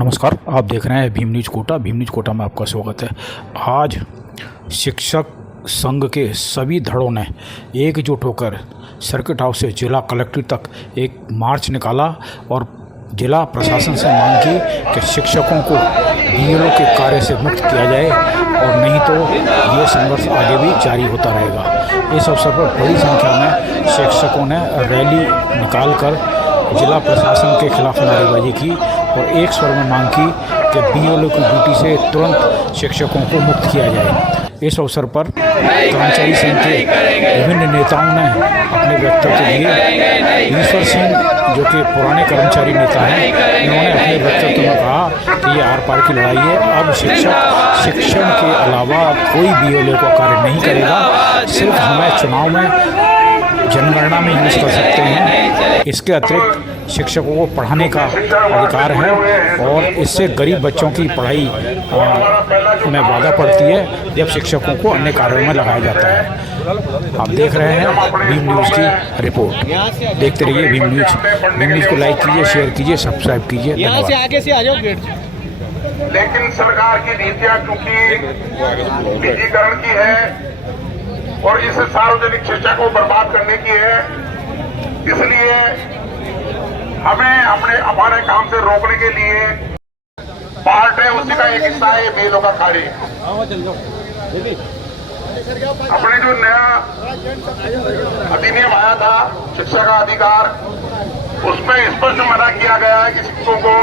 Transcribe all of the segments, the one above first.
नमस्कार, आप देख रहे हैं भीम न्यूज कोटा। भीम न्यूज कोटा में आपका स्वागत है। आज शिक्षक संघ के सभी धड़ों ने एकजुट होकर सर्किट हाउस से जिला कलेक्ट्रेट तक एक मार्च निकाला और जिला प्रशासन से मांग की कि शिक्षकों को बीएलओ के कार्य से मुक्त किया जाए और नहीं तो ये संघर्ष आगे भी जारी होता रहेगा। इस अवसर पर बड़ी संख्या में शिक्षकों ने रैली निकालकर जिला प्रशासन के खिलाफ नारेबाजी की और एक स्वर में मांग की कि बीएलओ की ड्यूटी से तुरंत शिक्षकों को मुक्त किया जाए। इस अवसर पर कर्मचारी संघ के विभिन्न नेताओं ने अपने वक्तव्य दिए। ईश्वर सिंह जो कि पुराने कर्मचारी नेता हैं, इन्होंने अपने वक्तव्य में कहा कि ये आर पार की लड़ाई है। अब शिक्षक शिक्षण के अलावा कोई बीएलओ का कार्य नहीं करेगा। सिर्फ हमें चुनाव में जनगणना में यूज़ कर सकते हैं। इसके अतिरिक्त शिक्षकों को पढ़ाने का अधिकार है और इससे गरीब बच्चों की पढ़ाई में बाधा पड़ती है जब शिक्षकों को अन्य कार्यों में लगाया जाता है। आप देख रहे हैं भीम न्यूज़ की रिपोर्ट। देखते रहिए भीम न्यूज़। भीम न्यूज़ को लाइक कीजिए, शेयर कीजिए, सब्सक्राइब कीजिए। यहाँ से आगे से आ जाओ गेट। लेकिन सरकार की नीतियां चूंकि निजीकरण की है और इस सार्वजनिक शिक्षा को बर्बाद करने की है, इसलिए हमें हमारे काम से रोकने के लिए पार्ट है, उसी का एक हिस्सा है बीएलओ का कार्य। अपने जो नया अधिनियम आया था शिक्षा का अधिकार, उसमें स्पष्ट मना किया गया है कि शिक्षकों को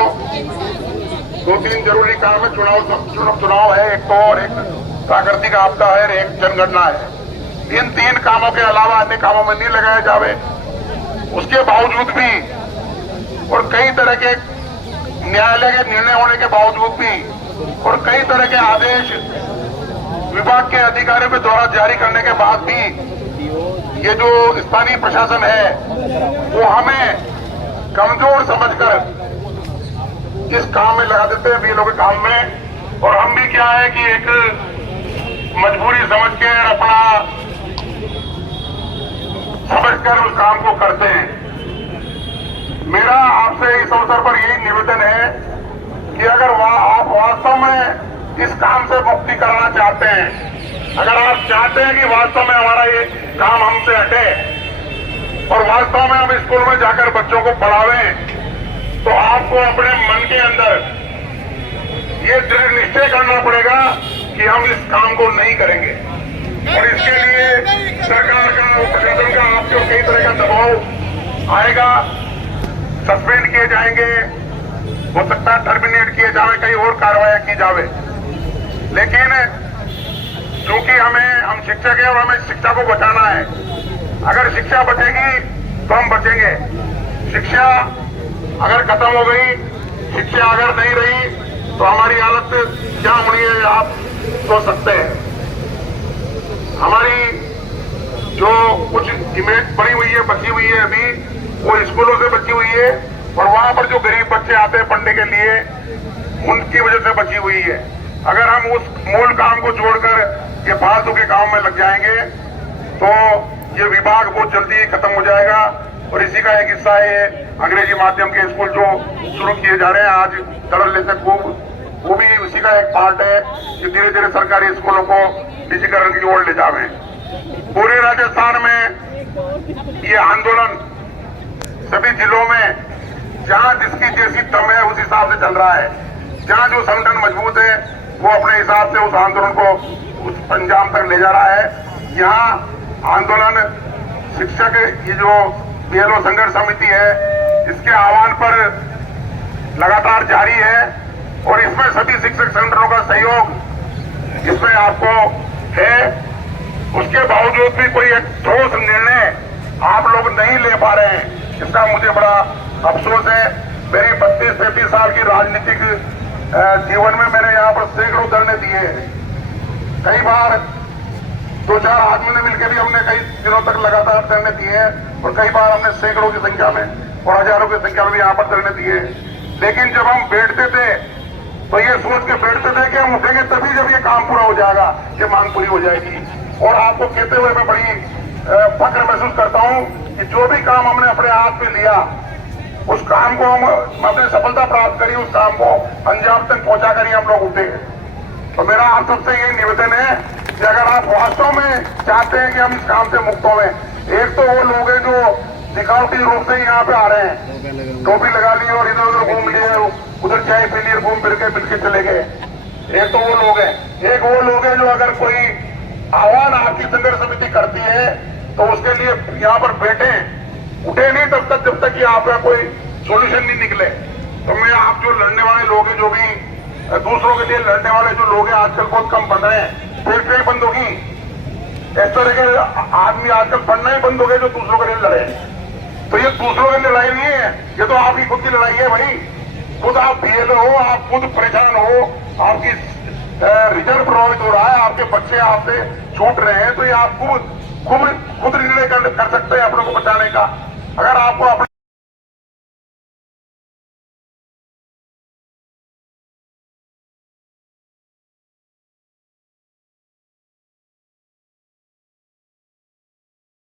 2-3 जरूरी काम में चुनाव है, एक तो और एक प्राकृतिक आपदा है और एक जनगणना है। इन 3 कामों के अलावा अन्य कामों में नहीं लगाया जावे। उसके बावजूद भी और कई तरह के न्यायालय के निर्णय होने के बावजूद भी और कई तरह के आदेश विभाग के अधिकारियों के द्वारा जारी करने के बाद भी ये जो स्थानीय प्रशासन है वो हमें कमजोर समझकर इस काम में लगा देते हैं, बीएलओ के काम में। और हम भी क्या है कि एक मजबूरी समझ के अपना समझकर उस काम को करते हैं। मेरा आपसे इस अवसर पर यही निवेदन है कि अगर आप वास्तव में इस काम से मुक्ति कराना चाहते हैं, अगर आप चाहते हैं कि वास्तव में हमारा ये काम हमसे हटे और वास्तव में हम स्कूल में जाकर बच्चों को पढ़ावें, तो आपको अपने मन के अंदर ये दृढ़ निश्चय करना पड़ेगा कि हम इस काम को नहीं करेंगे। और इसके लिए सरकार का और प्रशासन का आपको कई तरह का दबाव आएगा, सस्पेंड किए जाएंगे, हो सकता है टर्मिनेट किए जावे, कई और कार्रवाई की जावे। लेकिन क्योंकि हम शिक्षक हैं और हमें शिक्षा को बचाना है। अगर शिक्षा बचेगी तो हम बचेंगे। शिक्षा अगर खत्म हो गई, शिक्षा अगर नहीं रही तो हमारी हालत क्या होनी है आप सोच सकते हैं। हमारी जो कुछ इमेज बनी हुई है, बची हुई है अभी, वो स्कूलों से बची हुई है और वहां पर जो गरीब बच्चे आते हैं पढ़ने के लिए, उनकी वजह से बची हुई है। अगर हम उस मूल काम को छोड़कर ये फालतू के काम में लग जाएंगे तो ये विभाग बहुत जल्दी खत्म हो जाएगा। और इसी का एक हिस्सा है अंग्रेजी माध्यम के स्कूल जो शुरू किए जा रहे हैं आज दरअसल लेते खूब, वो भी उसी का एक पार्ट है कि धीरे धीरे सरकारी स्कूलों को निजीकरण की ओर ले जावे। पूरे राजस्थान में ये आंदोलन सभी जिलों में जहां जिसकी जैसी दम है उस हिसाब से चल रहा है। जहां जो संगठन मजबूत है वो अपने हिसाब से उस आंदोलन को उस अंजाम तक ले जा रहा है। यहाँ आंदोलन शिक्षक ये जो बीएलओ संघर्ष समिति है, इसके आह्वान पर लगातार जारी है और इसमें सभी शिक्षक संगठनों का सहयोग इसमें आपको है। उसके बावजूद भी कोई एक ठोस निर्णय आप लोग नहीं ले पा रहे हैं, इसका मुझे बड़ा अफसोस है। मेरी 32-33 साल की राजनीतिक जीवन में मैंने यहाँ पर सैकड़ों धरने दिए हैं। कई बार 2-4 आदमी ने मिलकर भी हमने कई दिनों तक लगातार धरने दिए हैं और कई बार हमने सैकड़ों की संख्या में और हजारों की संख्या में भी यहाँ पर धरने दिए हैं। लेकिन जब हम बैठते थे तो ये सोच के बैठते थे कि हम उठेंगे तभी जब ये काम पूरा हो जाएगा, ये मांग पूरी हो जाएगी। और आपको कहते हुए मैं बड़ी फक्र महसूस करता हूँ कि जो भी काम हमने अपने हाथ में लिया उस काम को हम अपने सफलता प्राप्त करी, उस काम को अंजाम तक पहुंचा कर ही हम लोग उठे। तो मेरा आप सबसे ये निवेदन है कि अगर आप वास्तव में चाहते हैं कि हम इस काम से मुक्त हों, एक तो वो लोग हैं जो दिखावटी रूप से यहाँ पे आ रहे हैं, टोपी लगा ली और इधर उधर घूम लिए, उधर चाय पी लिए, घूम फिर के मिलकर चले गए। एक तो वो लोग हैं, एक वो लोग हैं जो अगर कोई आह्वान आपकी संघर्ष समिति करती है तो उसके लिए यहाँ पर बैठे, उठे नहीं तब तक जब तक कि आपका कोई सोल्यूशन नहीं निकले। तो मैं आप जो लड़ने वाले लोग हैं, जो भी दूसरों के लिए लड़ने वाले जो लोग हैं, आजकल बहुत कम बन रहे हैं, फैक्ट्री बंद होगी, इस तरह के आदमी आजकल बनना ही बंद हो गए जो दूसरों के लिए लड़े। तो ये दूसरों की लड़ाई नहीं है, ये तो आपकी खुद की लड़ाई है भाई। खुद आप बीएलओ हो, आप खुद परेशान हो, आपकी रिजल्ट प्रभावित हो रहा है, आपके बच्चे आपसे छूट रहे हैं, तो ये आप खुद निर्णय कर सकते हैं अपनों को बचाने का। अगर आपको